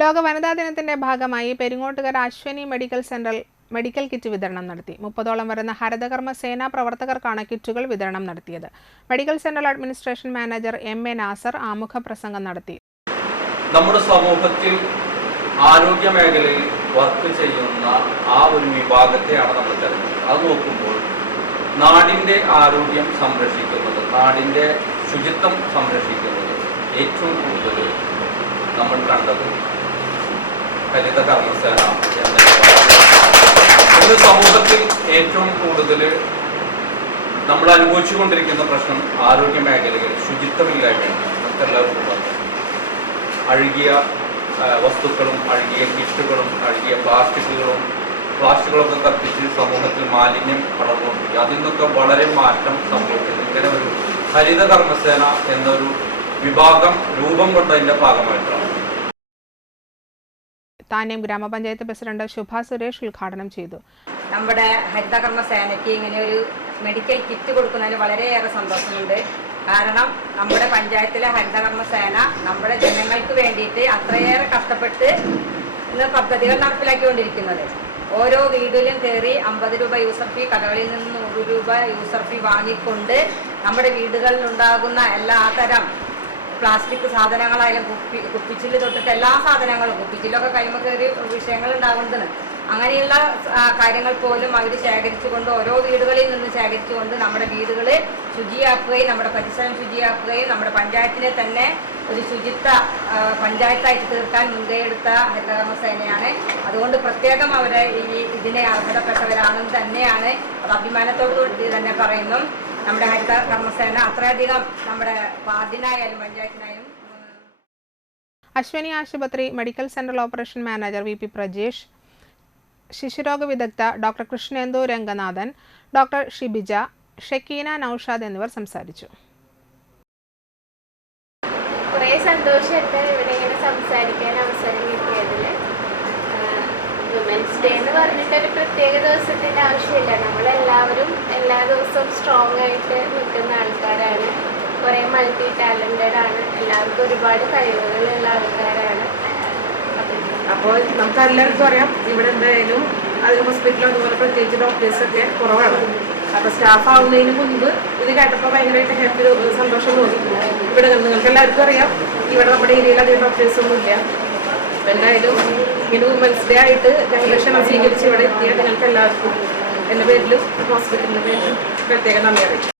ലോക വനിതാ ദിനത്തിന്റെ ഭാഗമായി പെരിങ്ങോട്ടുകര അശ്വനി മെഡിക്കൽ സെന്ററിൽ മെഡിക്കൽ കിറ്റ് വിതരണം നടത്തി. 30ഓളം വരുന്ന ഹരിതകർമ്മ സേനാ പ്രവർത്തകർക്കാണ് കിറ്റുകൾ വിതരണം നടത്തിയത്. Medical centre administration manager M A. Nasar ആമുഖ പ്രസംഗം നടത്തി. നമ്മുടെ സമൂഹത്തിൽ ആരോഗ്യ മേഖലയിൽ വർക്ക് ചെയ്യുന്ന ആ ഒരു വിഭാഗത്തെയാണ് നമ്മൾ തിരഞ്ഞെടുക്കുന്നത്. അത് നോക്കുമ്പോൾ നാടിൻ്റെ ആരോഗ്യം സംരക്ഷിക്കുന്നത്, നാടിൻ്റെ ശുചിത്വം സംരക്ഷിക്കുന്നത് ഏറ്റവും കൂടുതൽ നമ്മൾ കണ്ടത് ഹരിത കർമ്മസേന എന്ന സമൂഹത്തിൽ ഏറ്റവും കൂടുതൽ നമ്മൾ അനുഭവിച്ചുകൊണ്ടിരിക്കുന്ന പ്രശ്നം ആരോഗ്യ മേഖലയിൽ ശുചിത്വമില്ലായ്മയാണ്. നമുക്കെല്ലാവർക്കും അഴുകിയ വസ്തുക്കളും അഴുകിയ കിറ്റുകളും അഴുകിയ പ്ലാസ്റ്റിക്കുകളൊക്കെ കത്തിച്ച് സമൂഹത്തിൽ മാലിന്യം വളർന്നുകൊണ്ടിരിക്കുക. അതിൽ നിന്നൊക്കെ വളരെ മാറ്റം സംഭവിക്കുന്നു. ഇങ്ങനെ ഒരു ഹരിത കർമ്മസേന എന്നൊരു വിഭാഗം രൂപം കൊണ്ടതിൻ്റെ ഭാഗമായിട്ടാണ്. താന്യം ഗ്രാമപഞ്ചായത്ത് പ്രസിഡന്റ് ശുഭ സുരേഷ് ഉദ്ഘാടനം ചെയ്തു. നമ്മുടെ ഹരിത കർമ്മസേനയ്ക്ക് ഇങ്ങനെ ഒരു മെഡിക്കൽ കിറ്റ് കൊടുക്കുന്നതിന് വളരെയേറെ സന്തോഷമുണ്ട്. കാരണം നമ്മുടെ പഞ്ചായത്തിലെ ഹരിത കർമ്മസേന നമ്മുടെ ജനങ്ങൾക്ക് വേണ്ടിയിട്ട് അത്രയേറെ കഷ്ടപ്പെട്ട് ഇന്ന് പദ്ധതികൾ നടപ്പിലാക്കിക്കൊണ്ടിരിക്കുന്നത്. ഓരോ വീട്ടിലും കയറി 50 രൂപ യൂസർ ഫീ, കടകളിൽ നിന്ന് 100 രൂപ യൂസർ ഫീ വാങ്ങിക്കൊണ്ട് നമ്മുടെ വീടുകളിൽ ഉണ്ടാകുന്ന എല്ലാ തരം പ്ലാസ്റ്റിക് സാധനങ്ങളായാലും കുപ്പിച്ചില് തൊട്ടിട്ട് എല്ലാ സാധനങ്ങളും, കുപ്പിച്ചിലൊക്കെ കൈമ കയറി വിഷയങ്ങൾ ഉണ്ടാകുന്നതാണ്. അങ്ങനെയുള്ള കാര്യങ്ങൾ പോലും അവർ ശേഖരിച്ചുകൊണ്ട് ഓരോ വീടുകളിൽ നിന്ന് ശേഖരിച്ചുകൊണ്ട് നമ്മുടെ വീടുകൾ ശുചിയാക്കുകയും നമ്മുടെ പരിസരം ശുചിയാക്കുകയും നമ്മുടെ പഞ്ചായത്തിനെ തന്നെ ഒരു ശുചിത്വ പഞ്ചായത്തായിട്ട് തീർക്കാൻ മുൻകൈയെടുത്ത ഹരിതകർമ്മസേനയാണ്. അതുകൊണ്ട് പ്രത്യേകം അവരെ ഇതിനെ അർഹതപ്പെട്ടവരാണെന്ന് തന്നെയാണ് അത് അഭിമാനത്തോടുകൂടി തന്നെ പറയുന്നു. നമ്മുടെ ഹരിത കർമ്മസേന അത്രയധികം നമ്മുടെ വാർഡിനായാലും പഞ്ചായത്തിനായാലും. അശ്വനി ആശുപത്രി medical centre operation manager V P Prajesh, ശിശുരോഗ വിദഗ്ധ ഡോക്ടർ കൃഷ്ണേന്ദു രംഗനാഥൻ, ഡോക്ടർ ഷിബിജ, ഷക്കീന നൌഷാദ് എന്നിവർ സംസാരിച്ചു. കുറേ സന്തോഷമുണ്ട് ഇവിടെ ഇങ്ങനെ സംസാരിക്കാൻ അവസരം കിട്ടിയതിൽ. വിമൻസ് ഡേ എന്ന് പറഞ്ഞിട്ടൊരു പ്രത്യേക ദിവസത്തിൻ്റെ ആവശ്യമില്ല. നമ്മളെല്ലാവരും എല്ലാ ദിവസവും സ്ട്രോങ് ആയിട്ട് നിൽക്കുന്ന ആൾക്കാരാണ്. കുറേ മൾട്ടി ടാലൻറ്റഡ് ആണ്. എല്ലാവർക്കും ഒരുപാട് കഴിവുകളുള്ള ആൾക്കാരാണ്. അപ്പോൾ നമുക്ക് എല്ലാവർക്കും അറിയാം, ഇവിടെ എന്തായാലും അത് ഹോസ്പിറ്റലും അതുപോലെ പ്രത്യേകിച്ച് ഡോക്ടേഴ്സൊക്കെ കുറവാണ്. അപ്പോൾ സ്റ്റാഫ് ആവുന്നതിന് മുൻപ് ഇത് കേട്ടപ്പോൾ ഭയങ്കരമായിട്ട് ഹാപ്പി, സന്തോഷം തോന്നി. ഇവിടെ നിങ്ങൾക്ക് എല്ലാവർക്കും അറിയാം, ഇവിടെ നമ്മുടെ ഏരിയയിൽ അധികം ഡോക്ടേഴ്സൊന്നും ഇല്ല. അപ്പോൾ എന്തായാലും ഇങ്ങനെ വുമൻസ് ഡേ ആയിട്ട് ഞങ്ങൾ ക്ഷണം സ്വീകരിച്ച് ഇവിടെ എത്തിയ നിങ്ങൾക്ക് എല്ലാവർക്കും എൻ്റെ പേരിലും ഹോസ്പിറ്റലിൻ്റെ പേരിലും പ്രത്യേക നന്ദി അറിയിക്കും.